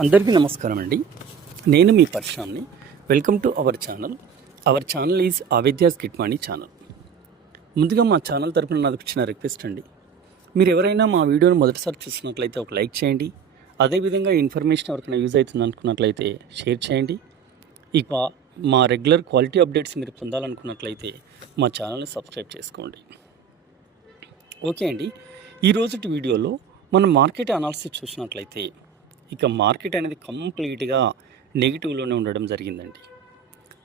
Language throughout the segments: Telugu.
అందరికీ నమస్కారం అండి. నేను మీ పర్షాన్ని. Welcome to our channel. Our channel is అవిద్యాస్ కిట్ మనీ ఛానల్. ముందుగా మా ఛానల్ తరపున నాకు ఇచ్చిన రిక్వెస్ట్ అండి, మీరు ఎవరైనా మా వీడియోని మొదటిసారి చూసినట్లయితే ఒక లైక్ చేయండి. అదేవిధంగా ఇన్ఫర్మేషన్ ఎవరికైనా యూజ్ అవుతుంది అనుకున్నట్లయితే షేర్ చేయండి. ఇక మా రెగ్యులర్ క్వాలిటీ అప్డేట్స్ మీరు పొందాలనుకున్నట్లయితే మా ఛానల్ని సబ్స్క్రైబ్ చేసుకోండి. ఓకే అండి, ఈరోజు వీడియోలో మనం మార్కెట్ అనాలిసిస్ చూసినట్లయితే ఇక మార్కెట్ అనేది కంప్లీట్గా నెగిటివ్లోనే ఉండడం జరిగిందండి.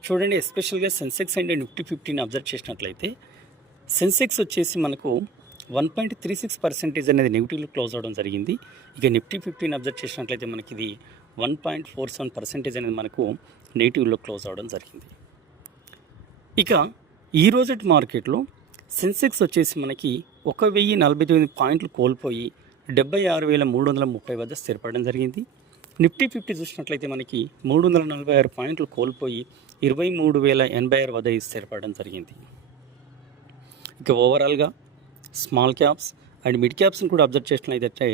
చూడండి, ఎస్పెషల్గా సెన్సెక్స్ అండ్ నిఫ్టీ 50ని అబ్జర్వ్ చేసినట్లయితే సెన్సెక్స్ వచ్చేసి మనకు 1.36% అనేది నెగిటివ్లో క్లోజ్ అవడం జరిగింది. ఇక నిఫ్టీ 50ని అబ్జర్వ్ చేసినట్లయితే మనకి ఇది 1.47% అనేది మనకు నెగిటివ్లో క్లోజ్ అవడం జరిగింది. ఇక ఈరోజు మార్కెట్లో సెన్సెక్స్ వచ్చేసి మనకి 1049 పాయింట్లు కోల్పోయి 76,330 వద్ద స్థిరపడడం జరిగింది. నిఫ్టీ 50 చూసినట్లయితే మనకి 346 పాయింట్లు కోల్పోయి 23,086 వద్ద స్థిరపడడం జరిగింది. ఇక ఓవరాల్గా స్మాల్ క్యాప్స్ అండ్ మిడ్ క్యాప్స్ని కూడా అబ్జర్వ్ చేసినట్లయితే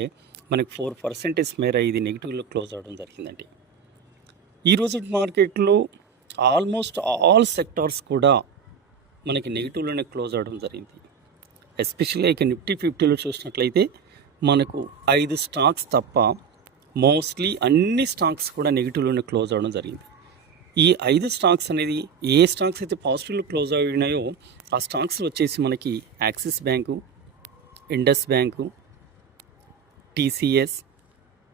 మనకి 4% మేర ఇది నెగిటివ్లో క్లోజ్ అవడం జరిగిందండి. ఈరోజు మార్కెట్లో ఆల్మోస్ట్ ఆల్ సెక్టార్స్ కూడా మనకి నెగిటివ్లోనే క్లోజ్ అవడం జరిగింది. ఎస్పెషల్లీ ఇక నిఫ్టీ 50లో చూసినట్లయితే మనకు 5 స్టాక్స్ తప్ప మోస్ట్లీ అన్ని స్టాక్స్ కూడా నెగిటివ్లోనే క్లోజ్ అవ్వడం జరిగింది. ఈ 5 స్టాక్స్ అనేది ఏ స్టాక్స్ అయితే పాజిటివ్లో క్లోజ్ అయినాయో ఆ స్టాక్స్ వచ్చేసి మనకి axis bank, Indus bank, TCS,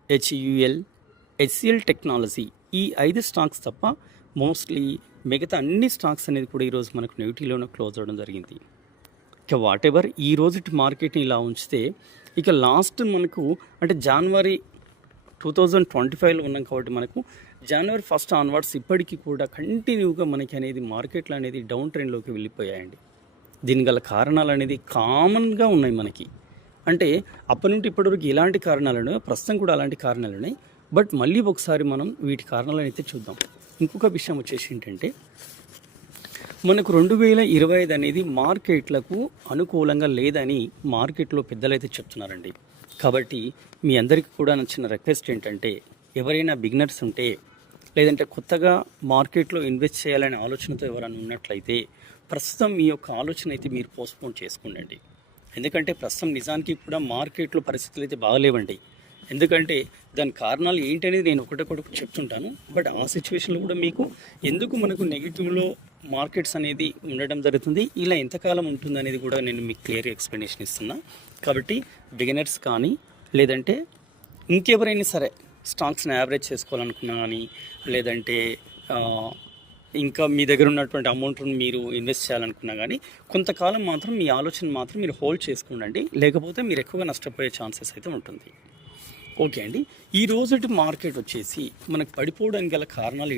HUL, HCl technology, ఈ 5 స్టాక్స్ తప్ప మోస్ట్లీ మిగతా అన్ని స్టాక్స్ అనేది కూడా ఈరోజు మనకు నెగిటివ్లోనే క్లోజ్ అవ్వడం జరిగింది. ఇక వాట్ ఎవర్ ఈ రోజు మార్కెట్ని ఇలా ఉంచితే ఇక లాస్ట్ మనకు అంటే జనవరి 2025లో ఉన్నాం కాబట్టి మనకు జనవరి 1 ఆన్వర్డ్స్ ఇప్పటికీ కూడా కంటిన్యూగా మనకి అనేది మార్కెట్లు అనేది డౌన్ ట్రెండ్లోకి వెళ్ళిపోయాయండి. దీని గల కారణాలు అనేది కామన్గా ఉన్నాయి మనకి. అంటే అప్పటి నుండి ఇప్పటివరకు ఎలాంటి కారణాలు ఉన్నాయో ప్రస్తుతం కూడా అలాంటి కారణాలు ఉన్నాయి. బట్ మళ్ళీ ఒకసారి మనం వీటి కారణాలను అయితే చూద్దాం. ఇంకొక విషయం వచ్చేసి ఏంటంటే మనకు 2025 అనేది మార్కెట్లకు అనుకూలంగా లేదని మార్కెట్లో పెద్దలు అయితే చెప్తున్నారండి. కాబట్టి మీ అందరికీ కూడా నచ్చిన రిక్వెస్ట్ ఏంటంటే ఎవరైనా బిగినర్స్ ఉంటే లేదంటే కొత్తగా మార్కెట్లో ఇన్వెస్ట్ చేయాలనే ఆలోచనతో ఎవరైనా ఉన్నట్లయితే ప్రస్తుతం మీ యొక్క ఆలోచన అయితే మీరు పోస్ట్పోన్ చేసుకోండి. ఎందుకంటే ప్రస్తుతం నిజానికి కూడా మార్కెట్లో పరిస్థితులు అయితే బాగలేవండి. ఎందుకంటే దాని కారణాలు ఏంటనేది నేను ఒకటొకటి చెప్తుంటాను. బట్ ఆ సిచ్యువేషన్లో కూడా మీకు ఎందుకు మనకు నెగిటివ్లో మార్కెట్స్ అనేది ఉండడం జరుగుతుంది, ఇలా ఎంతకాలం ఉంటుంది అనేది కూడా నేను మీకు క్లియర్ ఎక్స్ప్లెనేషన్ ఇస్తున్నా. కాబట్టి బిగినర్స్ కానీ లేదంటే ఇంకెవరైనా సరే స్టాక్స్ని యావరేజ్ చేసుకోవాలనుకున్నా కానీ లేదంటే ఇంకా మీ దగ్గర ఉన్నటువంటి అమౌంట్ని మీరు ఇన్వెస్ట్ చేయాలనుకున్నా కానీ కొంతకాలం మాత్రం మీ ఆలోచన మాత్రం మీరు హోల్డ్ చేసుకోండి. లేకపోతే మీరు ఎక్కువగా నష్టపోయే ఛాన్సెస్ అయితే ఉంటుంది. ఓకే అండి, ఈ రోజు మార్కెట్ వచ్చేసి మనకు పడిపోవడానికి గల కారణాలు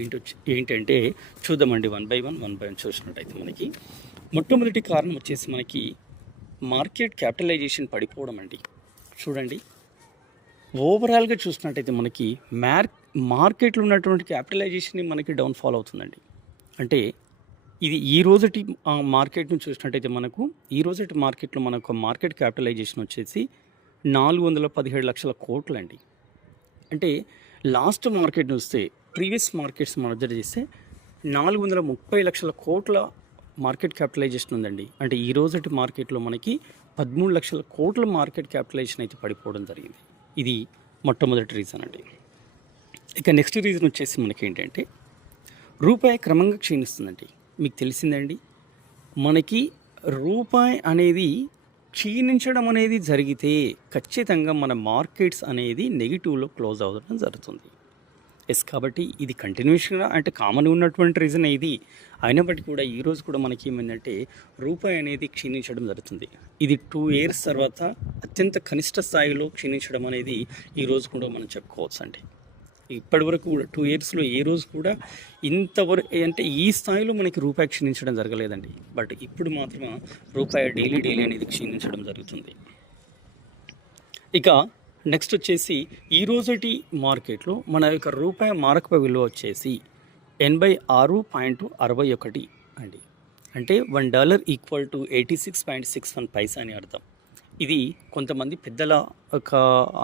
ఏంటంటే చూద్దామండి. వన్ బై వన్ చూసినట్టయితే మనకి మొట్టమొదటి కారణం వచ్చేసి మనకి మార్కెట్ క్యాపిటలైజేషన్ పడిపోవడం అండి. చూడండి, ఓవరాల్గా చూసినట్టయితే మనకి మార్కెట్లో ఉన్నటువంటి క్యాపిటలైజేషన్ మనకి డౌన్ఫాల్ అవుతుందండి. అంటే ఇది ఈ రోజుటి మార్కెట్ను చూసినట్టయితే మనకు ఈ రోజుటి మార్కెట్లో మనకు మార్కెట్ క్యాపిటలైజేషన్ వచ్చేసి 417 లక్షల కోట్లు అండి. అంటే లాస్ట్ మార్కెట్ చూస్తే ప్రీవియస్ మార్కెట్స్ మనం అబ్జర్వ్ చేస్తే 430 లక్షల కోట్ల మార్కెట్ క్యాపిటలైజేషన్ ఉందండి. అంటే ఈ రోజుటి మార్కెట్లో మనకి 13 లక్షల కోట్ల మార్కెట్ క్యాపిటలైజేషన్ అయితే పడిపోవడం జరిగింది. ఇది మొట్టమొదటి రీజన్ అండి. ఇక నెక్స్ట్ రీజన్ వచ్చేసి మనకి ఏంటంటే రూపాయి క్రమంగా క్షీణిస్తుందండి. మీకు తెలిసిందండి, మనకి రూపాయి అనేది క్షీణించడం అనేది జరిగితే ఖచ్చితంగా మన మార్కెట్స్ అనేది నెగిటివ్లో క్లోజ్ అవ్వడం జరుగుతుంది. కాబట్టి ఇది కంటిన్యూషన్గా అంటే కామన్గా ఉన్నటువంటి రీజన్ ఇది అయినప్పటికీ కూడా ఈరోజు కూడా మనకి ఏమైందంటే రూపాయి అనేది క్షీణించడం జరుగుతుంది. ఇది 2 years తర్వాత అత్యంత కనిష్ట స్థాయిలో క్షీణించడం అనేది ఈరోజు కూడా మనం చెప్పుకోవచ్చు అండి. ఇప్పటివరకు కూడా 2 yearsలో ఏ రోజు కూడా ఇంతవరకు అంటే ఈ స్థాయిలో మనకి రూపాయి క్షీణించడం జరగలేదండి. బట్ ఇప్పుడు మాత్రం రూపాయి డైలీ అనేది క్షీణించడం జరుగుతుంది. ఇక నెక్స్ట్ వచ్చేసి ఈ రోజుటి మార్కెట్లో మన యొక్క రూపాయి మారకపు విలువ వచ్చేసి 86.61 అండి. అంటే $1 ఈక్వల్ టు 86.61 పైసా అని అర్థం. ఇది కొంతమంది పెద్దల ఒక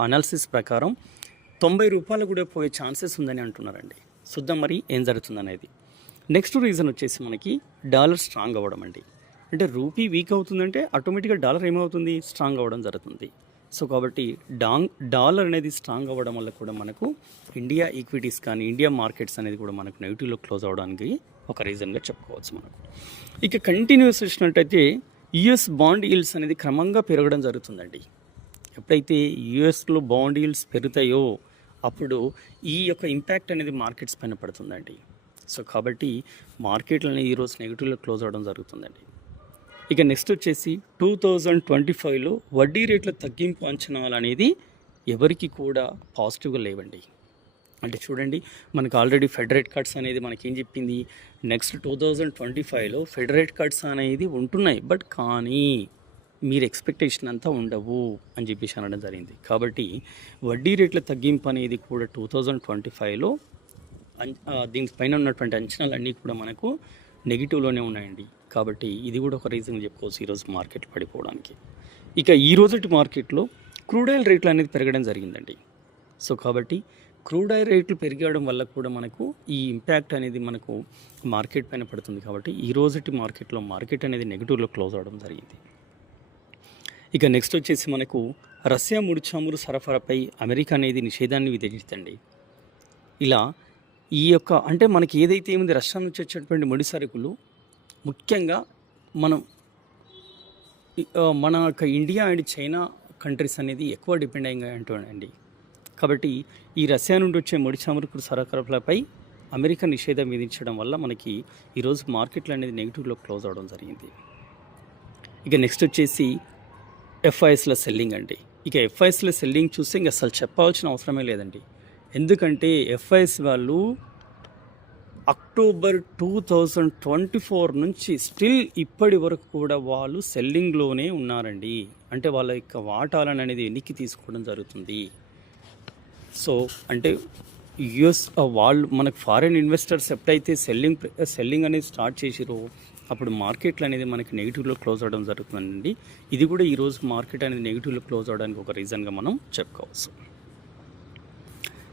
అనాలిసిస్ ప్రకారం రూ. 90 కూడా పోయే ఛాన్సెస్ ఉందని అంటున్నారండి. చూద్దాం మరి ఏం జరుగుతుందనేది. నెక్స్ట్ రీజన్ వచ్చేసి మనకి డాలర్ స్ట్రాంగ్ అవ్వడం అండి. అంటే రూపీ వీక్ అవుతుందంటే ఆటోమేటిక్గా డాలర్ ఏమవుతుంది, స్ట్రాంగ్ అవ్వడం జరుగుతుంది. సో కాబట్టి డాలర్ అనేది స్ట్రాంగ్ అవ్వడం వల్ల కూడా మనకు ఇండియా ఈక్విటీస్ కానీ ఇండియా మార్కెట్స్ అనేది కూడా మనకు నెగిటివ్లో క్లోజ్ అవ్వడానికి ఒక రీజన్గా చెప్పుకోవచ్చు మనకు. ఇక కంటిన్యూస్ చూసినట్టయితే యుఎస్ బాండ్ ఈల్డ్స్ అనేది క్రమంగా పెరగడం జరుగుతుందండి. ఎప్పుడైతే యుఎస్లో బాండ్ ఈల్డ్స్ పెరుగుతాయో అప్పుడు ఈ యొక్క ఇంపాక్ట్ అనేది మార్కెట్స్ పైన పడుతుందండి. సో కాబట్టి మార్కెట్లు అనేది ఈరోజు నెగిటివ్లో క్లోజ్ అవ్వడం జరుగుతుందండి. ఇక నెక్స్ట్ వచ్చేసి 2025లో వడ్డీ రేట్ల తగ్గింపు అంచనాలు అనేది ఎవరికి కూడా పాజిటివ్గా లేవండి. అంటే చూడండి, మనకు ఆల్రెడీ ఫెడ్ రేట్ కట్స్ అనేది మనకేం చెప్పింది, నెక్స్ట్ 2025లో ఫెడ్ రేట్ కట్స్ అనేది ఉంటున్నాయి, బట్ కానీ మీరు ఎక్స్పెక్టేషన్ అంతా ఉండవు అని చెప్పేసి అనడం జరిగింది. కాబట్టి వడ్డీ రేట్ల తగ్గింపు అనేది కూడా 2025లో దీనిపైన ఉన్నటువంటి అంచనాలు అన్నీ కూడా మనకు నెగిటివ్లోనే ఉన్నాయండి. కాబట్టి ఇది కూడా ఒక రీజన్ చెప్పుకోవచ్చు ఈరోజు మార్కెట్ పడిపోవడానికి. ఇక ఈ రోజుటి మార్కెట్లో క్రూడ్ ఆయిల్ రేట్లు అనేది పెరగడం జరిగిందండి. సో కాబట్టి క్రూడ్ ఆయిల్ రేట్లు పెరగడం వల్ల కూడా మనకు ఈ ఇంపాక్ట్ అనేది మనకు మార్కెట్ పైన పడుతుంది. కాబట్టి ఈ రోజుటి మార్కెట్లో మార్కెట్ అనేది నెగిటివ్లో క్లోజ్ అవ్వడం జరిగింది. ఇక నెక్స్ట్ వచ్చేసి మనకు రష్యా ముడి చమురు సరఫరాపై అమెరికా అనేది నిషేధాన్ని విధించిందండి. ఇలా ఈ యొక్క అంటే మనకి ఏదైతే ఏముంది, రష్యా నుంచి వచ్చేటువంటి ముడి సరుకులు ముఖ్యంగా మన యొక్క ఇండియా అండ్ చైనా కంట్రీస్ అనేది ఎక్కువ డిపెండ్ అయ్యి అండి. కాబట్టి ఈ రష్యా నుండి వచ్చే ముడి చమురు సరఫరాలపై అమెరికా నిషేధం విధించడం వల్ల మనకి ఈరోజు మార్కెట్లు అనేది నెగిటివ్లో క్లోజ్ అవ్వడం జరిగింది. ఇక నెక్స్ట్ వచ్చేసి ఎఫ్ఐఎస్ల సెల్లింగ్ అండి. ఇక ఎఫ్ఐఎస్ల సెల్లింగ్ చూస్తే ఇంక అసలు చెప్పాల్సిన అవసరమే లేదండి. ఎందుకంటే ఎఫ్ఐఎస్ వాళ్ళు అక్టోబర్ 2024 నుంచి స్టిల్ ఇప్పటి వరకు కూడా వాళ్ళు సెల్లింగ్లోనే ఉన్నారండి. అంటే వాళ్ళ యొక్క వాటాలను అనేది వెనక్కి తీసుకోవడం జరుగుతుంది. సో అంటే యుఎస్ వాళ్ళు మనకు ఫారిన్ ఇన్వెస్టర్స్ ఎప్పుడైతే సెల్లింగ్ అనేది స్టార్ట్ చేసిరో అప్పుడు మార్కెట్లు అనేది మనకి నెగిటివ్లో క్లోజ్ అవ్వడం జరుగుతుందండి. ఇది కూడా ఈరోజు మార్కెట్ అనేది నెగిటివ్లో క్లోజ్ అవ్వడానికి ఒక రీజన్గా మనం చెప్పుకోవచ్చు.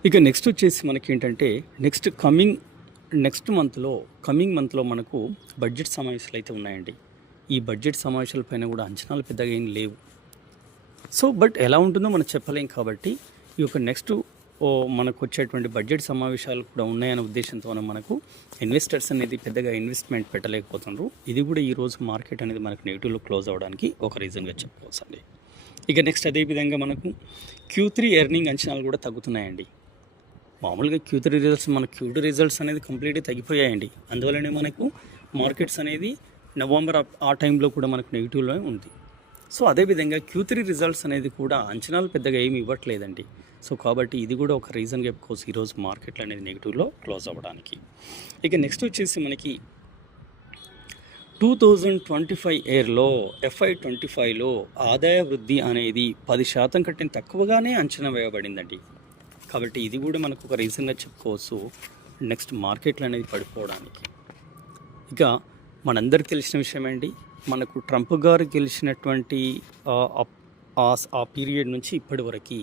ఇక నెక్స్ట్ వచ్చేసి మనకి ఏంటంటే కమింగ్ మంత్లో మనకు బడ్జెట్ సమావేశాలు అయితే ఉన్నాయండి. ఈ బడ్జెట్ సమావేశాలపైన కూడా అంచనాలు పెద్దగా ఏం లేవు. సో బట్ ఎలా ఉంటుందో మనం చెప్పలేం. కాబట్టి ఈ యొక్క నెక్స్ట్ మనకు వచ్చేటువంటి బడ్జెట్ సమావేశాలు కూడా ఉన్నాయనే ఉద్దేశంతో మనకు ఇన్వెస్టర్స్ అనేది పెద్దగా ఇన్వెస్ట్మెంట్ పెట్టలేకపోతున్నారు. ఇది కూడా ఈరోజు మార్కెట్ అనేది మనకు నెగిటివ్లో క్లోజ్ అవ్వడానికి ఒక రీజన్గా చెప్పుకోవచ్చు అండి. ఇక నెక్స్ట్ అదేవిధంగా మనకు Q3 ఎర్నింగ్ అంచనాలు కూడా తగ్గుతున్నాయండి. మామూలుగా Q3 రిజల్ట్స్ అనేది కంప్లీట్గా తగ్గిపోయాయండి. అందువల్లనే మనకు మార్కెట్స్ అనేది నవంబర్ ఆ టైంలో కూడా మనకు నెగిటివ్లో ఉంది. సో అదేవిధంగా Q3 రిజల్ట్స్ అనేది కూడా అంచనాలు పెద్దగా ఏమి ఇవ్వట్లేదండి. సో కాబట్టి ఇది కూడా ఒక రీజన్ చెప్పుకోవచ్చు ఈరోజు మార్కెట్లు అనేది నెగిటివ్లో క్లోజ్ అవ్వడానికి. ఇక నెక్స్ట్ వచ్చేసి మనకి 2025 ఇయర్లో FY25లో ఆదాయ వృద్ధి అనేది 10% కంటే తక్కువగానే అంచనా వేయబడిందండి. కాబట్టి ఇది కూడా మనకు ఒక రీజన్గా చెప్పుకోవచ్చు నెక్స్ట్ మార్కెట్లు అనేది పడిపోవడానికి. ఇక మనందరికీ తెలిసిన విషయం ఏంటి, మనకు ట్రంప్ గారు గెలిచినటువంటి ఆ పీరియడ్ నుంచి ఇప్పటి వరకు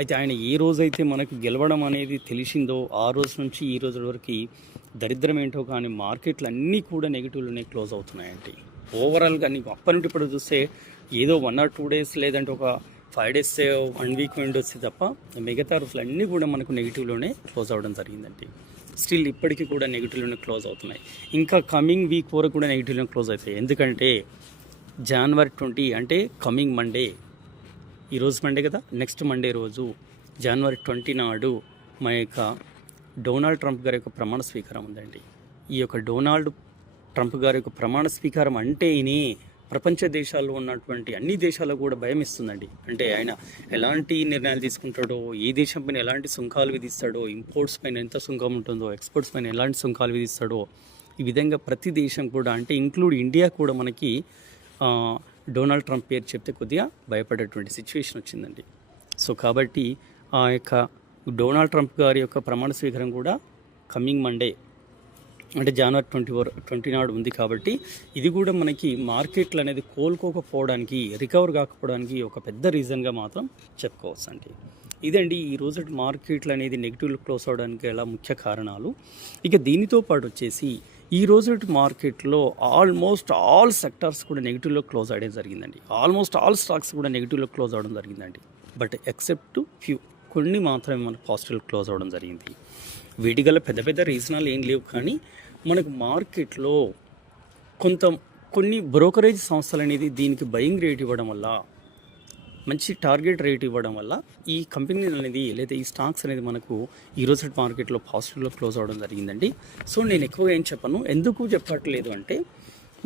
అయితే ఆయన ఏ రోజైతే మనకు గెలవడం అనేది తెలిసిందో ఆ రోజు నుంచి ఈ రోజు వరకు దరిద్రం ఏంటో కానీ మార్కెట్లు అన్నీ కూడా నెగిటివ్లోనే క్లోజ్ అవుతున్నాయండి. ఓవరాల్గా నీకు అప్పటి నుండి ఇప్పుడు చూస్తే ఏదో 1 or 2 days లేదంటే ఒక 5 days 1 week విండో వస్తే తప్ప మిగతా రోజులు అన్నీ కూడా మనకు నెగిటివ్లోనే క్లోజ్ అవ్వడం జరిగిందండి. స్టిల్ ఇప్పటికీ కూడా నెగిటివ్లోనే క్లోజ్ అవుతున్నాయి. ఇంకా కమింగ్ వీక్ వరకు కూడా నెగిటివ్లోనే క్లోజ్ అవుతాయి. ఎందుకంటే January 20 అంటే కమింగ్ మండే, ఈరోజు మండే కదా, నెక్స్ట్ మండే రోజు January 20 నాడు మా యొక్క డొనాల్డ్ ట్రంప్ గారి యొక్క ప్రమాణ స్వీకారం ఉందండి. ఈ యొక్క డొనాల్డ్ ట్రంప్ గారి యొక్క ప్రమాణ స్వీకారం అంటేనే ప్రపంచ దేశాల్లో ఉన్నటువంటి అన్ని దేశాలకు కూడా భయం ఇస్తుందండి. అంటే ఆయన ఎలాంటి నిర్ణయాలు తీసుకుంటాడో, ఏ దేశం పైన ఎలాంటి సుంకాలు విధిస్తాడో, ఇంపోర్ట్స్ పైన ఎంత సుంకం ఉంటుందో, ఎక్స్పోర్ట్స్ పైన ఎలాంటి సుంకాలు విధిస్తాడో, ఈ విధంగా ప్రతి దేశం కూడా అంటే ఇంక్లూడ్ ఇండియా కూడా మనకి డొనాల్డ్ ట్రంప్ పేరు చెప్తే కొద్దిగా భయపడేటువంటి సిచ్యువేషన్ వచ్చిందండి. సో కాబట్టి ఆ యొక్క డొనాల్డ్ ట్రంప్ గారి యొక్క ప్రమాణ స్వీకారం కూడా కమింగ్ మండే అంటే January 20 నాడు ఉంది. కాబట్టి ఇది కూడా మనకి మార్కెట్లు అనేది కోలుకోకపోవడానికి, రికవర్ కాకపోవడానికి ఒక పెద్ద రీజన్గా మాత్రం చెప్పుకోవచ్చు అండి. ఇదండి ఈ రోజు మార్కెట్లు అనేది నెగిటివ్లో క్లోజ్ అవడానికి గల ముఖ్య కారణాలు. ఇక దీనితో పాటు వచ్చేసి ఈ రోజు మార్కెట్లో ఆల్మోస్ట్ ఆల్ సెక్టార్స్ కూడా నెగిటివ్లో క్లోజ్ అవ్వడం జరిగిందండి. ఆల్మోస్ట్ ఆల్ స్టాక్స్ కూడా నెగిటివ్లో క్లోజ్ అవ్వడం జరిగిందండి. బట్ ఎక్సెప్ట్ ఫ్యూ కొన్ని మాత్రమే మనకు పాజిటివ్ క్లోజ్ అవ్వడం జరిగింది. వీటి గల పెద్ద పెద్ద రీజనాలు ఏం లేవు, కానీ మనకు మార్కెట్లో కొన్ని బ్రోకరేజ్ సంస్థలు అనేది దీనికి బయింగ్ రేట్ ఇవ్వడం వల్ల, మంచి టార్గెట్ రేట్ ఇవ్వడం వల్ల ఈ కంపెనీ అనేది లేదా ఈ స్టాక్స్ అనేది మనకు ఈరోజు మార్కెట్లో పాజిటివ్లో క్లోజ్ అవ్వడం జరిగిందండి. సో నేను ఎక్కువగా ఏం చెప్పను, ఎందుకు చెప్పట్లేదు అంటే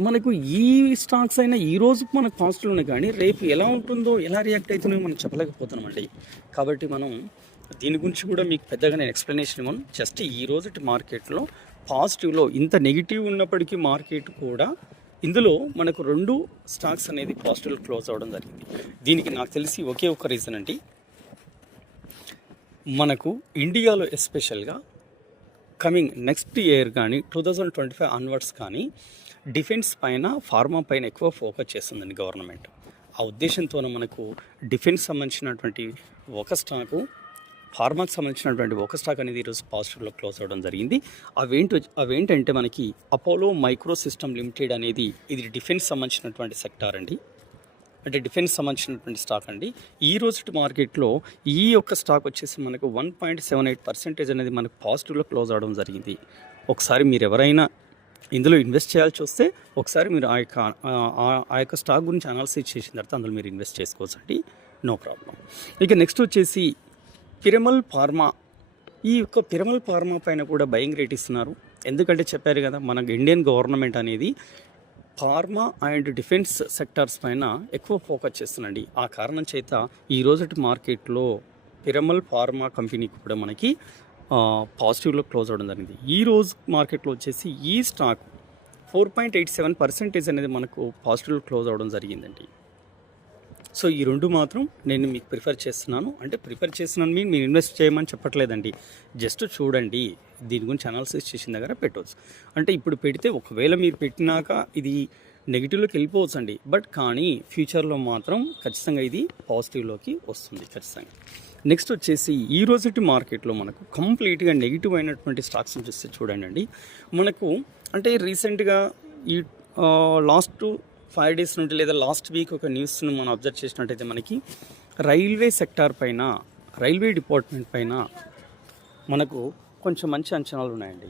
మనకు ఈ స్టాక్స్ అయినా ఈరోజు మనకు పాజిటివ్ ఉన్నాయి, కానీ రేపు ఎలా ఉంటుందో ఎలా రియాక్ట్ అవుతుందో మనం చెప్పలేకపోతున్నామండి. కాబట్టి మనం దీని గురించి కూడా మీకు పెద్దగా నేను ఎక్స్ప్లెనేషన్ ఇవ్వను. జస్ట్ ఈ రోజు మార్కెట్లో పాజిటివ్లో ఇంత నెగిటివ్ ఉన్నప్పటికీ మార్కెట్ కూడా ఇందులో మనకు 2 స్టాక్స్ అనేది పాజిటివ్ క్లోజ్ అవ్వడం జరిగింది. దీనికి నాకు తెలిసి ఒకే ఒక రీజన్ అండి, మనకు ఇండియాలో ఎస్పెషల్గా కమింగ్ నెక్స్ట్ ఇయర్ కానీ 2025 ఆన్వర్డ్స్ కానీ డిఫెన్స్ పైన, ఫార్మా పైన ఎక్కువ ఫోకస్ చేస్తుందండి గవర్నమెంట్. ఆ ఉద్దేశంతో మనకు డిఫెన్స్ సంబంధించినటువంటి ఒక స్టాకు, ఫార్మాకి సంబంధించినటువంటి ఒక స్టాక్ అనేది ఈరోజు పాజిటివ్లో క్లోజ్ అవ్వడం జరిగింది. అవేంటంటే మనకి అపోలో మైక్రో సిస్టమ్ లిమిటెడ్ అనేది ఇది డిఫెన్స్ సంబంధించినటువంటి సెక్టార్ అండి, అంటే డిఫెన్స్ సంబంధించినటువంటి స్టాక్ అండి. ఈ రోజు మార్కెట్లో ఈ యొక్క స్టాక్ వచ్చేసి మనకు 1.78% అనేది మనకు పాజిటివ్లో క్లోజ్ అవ్వడం జరిగింది. ఒకసారి మీరు ఎవరైనా ఇందులో ఇన్వెస్ట్ చేయాల్సి వస్తే ఒకసారి మీరు ఆ యొక్క స్టాక్ గురించి అనాలిసిస్ చేసిన తర్వాత అందులో మీరు ఇన్వెస్ట్ చేసుకోవచ్చు అండి, నో ప్రాబ్లం. ఇక నెక్స్ట్ వచ్చేసి పిరమల్ ఫార్మా. ఈ యొక్క పిరమల్ ఫార్మా పైన కూడా బయింగ్ రేట్ ఇస్తున్నారు. ఎందుకంటే చెప్పారు కదా, మన ఇండియన్ గవర్నమెంట్ అనేది ఫార్మా అండ్ డిఫెన్స్ సెక్టార్స్ పైన ఎక్కువ ఫోకస్ చేస్తుందండి. ఆ కారణం చేత ఈ రోజు మార్కెట్లో పిరమల్ ఫార్మా కంపెనీ కూడా మనకి పాజిటివ్లో క్లోజ్ అవ్వడం జరిగింది. ఈ రోజు మార్కెట్లో వచ్చేసి ఈ స్టాక్ 4.87% అనేది మనకు పాజిటివ్లో క్లోజ్ అవ్వడం జరిగిందండి. సో ఈ 2 మాత్రం నేను మీకు ప్రిఫర్ చేస్తున్నాను. అంటే ప్రిఫర్ చేస్తున్నాను మీరు ఇన్వెస్ట్ చేయమని చెప్పట్లేదండి, జస్ట్ చూడండి, దీని గురించి అనాలిసిస్ చేసిన దగ్గర పెట్టవచ్చు. అంటే ఇప్పుడు పెడితే ఒకవేళ మీరు పెట్టినాక ఇది నెగిటివ్లోకి వెళ్ళిపోవచ్చు అండి, బట్ కానీ ఫ్యూచర్లో మాత్రం ఖచ్చితంగా ఇది పాజిటివ్లోకి వస్తుంది ఖచ్చితంగా. నెక్స్ట్ వచ్చేసి ఈ రోజు మార్కెట్లో మనకు కంప్లీట్గా నెగిటివ్ అయినటువంటి స్టాక్స్ చూస్తే చూడండి, మనకు అంటే రీసెంట్గా ఈ లాస్ట్ 5 days నుండి లేదా లాస్ట్ వీక్ ఒక న్యూస్ను మనం అబ్జర్వ్ చేసినట్టయితే మనకి రైల్వే సెక్టార్ పైన, రైల్వే డిపార్ట్మెంట్ పైన మనకు కొంచెం మంచి అంచనాలు ఉన్నాయండి.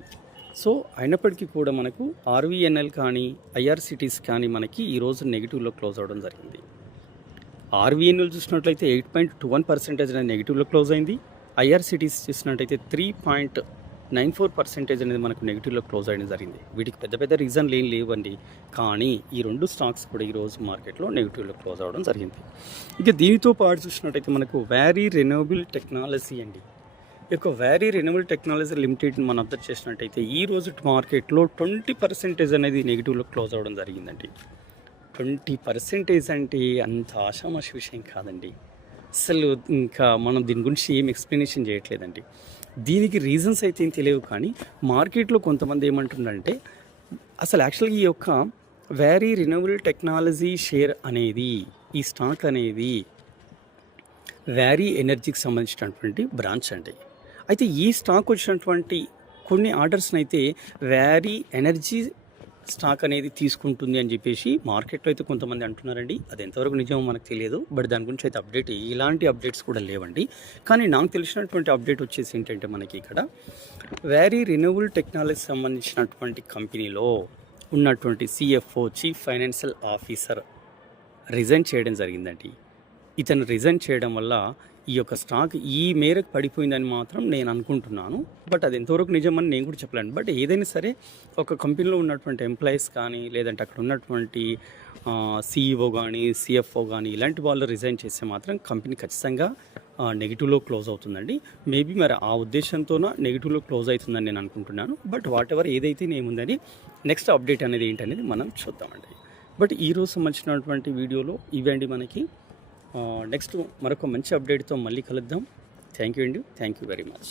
సో అయినప్పటికీ కూడా మనకు ఆర్వీఎన్ఎల్ కానీ ఐఆర్సిటీస్ కానీ మనకి ఈరోజు నెగిటివ్లో క్లోజ్ అవ్వడం జరిగింది. ఆర్వీఎన్ఎల్ చూసినట్లయితే 8.21% అనేది నెగిటివ్లో క్లోజ్ అయింది. ఐఆర్సిటీస్ చూసినట్టయితే 3.94% అనేది మనకు నెగిటివ్లో క్లోజ్ అయ్యడం జరిగింది. వీటికి పెద్ద పెద్ద రీజన్లు ఏం లేవండి, కానీ ఈ 2 స్టాక్స్ కూడా ఈరోజు మార్కెట్లో నెగిటివ్లో క్లోజ్ అవ్వడం జరిగింది. ఇక దీనితో పాటు చూసినట్టయితే మనకు వ్యారీ రెన్యూవబుల్ టెక్నాలజీ అండి, ఈ యొక్క వ్యారీ రెన్యూవబుల్ టెక్నాలజీ లిమిటెడ్ మనం అబ్జర్వ్ చేసినట్టయితే ఈ రోజు మార్కెట్లో 20% అనేది నెగిటివ్లో క్లోజ్ అవ్వడం జరిగిందండి. 20% అంటే అంత ఆషామాషి విషయం కాదండి. అసలు ఇంకా మనం దీని గురించి ఏం ఎక్స్ప్లెనేషన్ చేయట్లేదండి. దీనికి రీజన్స్ అయితే ఏం తెలియవు, కానీ మార్కెట్లో కొంతమంది ఏమంటుందంటే అసలు యాక్చువల్గా ఈ యొక్క వ్యారీ రినవబుల్ టెక్నాలజీ షేర్ అనేది, ఈ స్టాక్ అనేది వ్యారీ ఎనర్జీకి సంబంధించినటువంటి బ్రాంచ్ అండి. అయితే ఈ స్టాక్ వచ్చినటువంటి కొన్ని ఆర్డర్స్ని అయితే వ్యారీ ఎనర్జీ స్టాక్ అనేది తీసుకుంటుంది అని చెప్పేసి మార్కెట్లో అయితే కొంతమంది అంటున్నారండి. అది ఎంతవరకు నిజమో మనకు తెలియదు, బట్ దాని గురించి అయితే ఇలాంటి అప్డేట్స్ కూడా లేవండి. కానీ నాకు తెలిసినటువంటి అప్డేట్ వచ్చేసి ఏంటంటే మనకి ఇక్కడ వ్యారీ రెన్యూవబుల్ టెక్నాలజీ సంబంధించినటువంటి కంపెనీలో ఉన్నటువంటి CFO, chief financial officer resign చేయడం జరిగిందండి. ఇతను రిజైన్ చేయడం వల్ల ఈ యొక్క స్టాక్ ఈ మేరకు పడిపోయిందని మాత్రం నేను అనుకుంటున్నాను, బట్ అది ఎంతవరకు నిజమని నేను కూడా చెప్పలేను. బట్ ఏదైనా సరే ఒక కంపెనీలో ఉన్నటువంటి ఎంప్లాయీస్ కానీ, లేదంటే అక్కడ ఉన్నటువంటి CEO కానీ, CFO కానీ ఇలాంటి వాళ్ళు రిజైన్ చేస్తే మాత్రం కంపెనీ ఖచ్చితంగా నెగిటివ్లో క్లోజ్ అవుతుందండి. మేబీ మరి ఆ ఉద్దేశంతోన నెగిటివ్లో క్లోజ్ అవుతుందని నేను అనుకుంటున్నాను. బట్ వాట్ ఎవర్ ఏదైతే ఏముందని నెక్స్ట్ అప్డేట్ అనేది ఏంటనేది మనం చూద్దామండి. బట్ ఈరోజు సంబంధించినటువంటి వీడియోలో ఇవండి మనకి. నెక్స్ట్ మరొక మంచి అప్డేట్తో మళ్ళీ కలుద్దాం. థ్యాంక్ యూ అండి, థ్యాంక్ యూ వెరీ మచ్.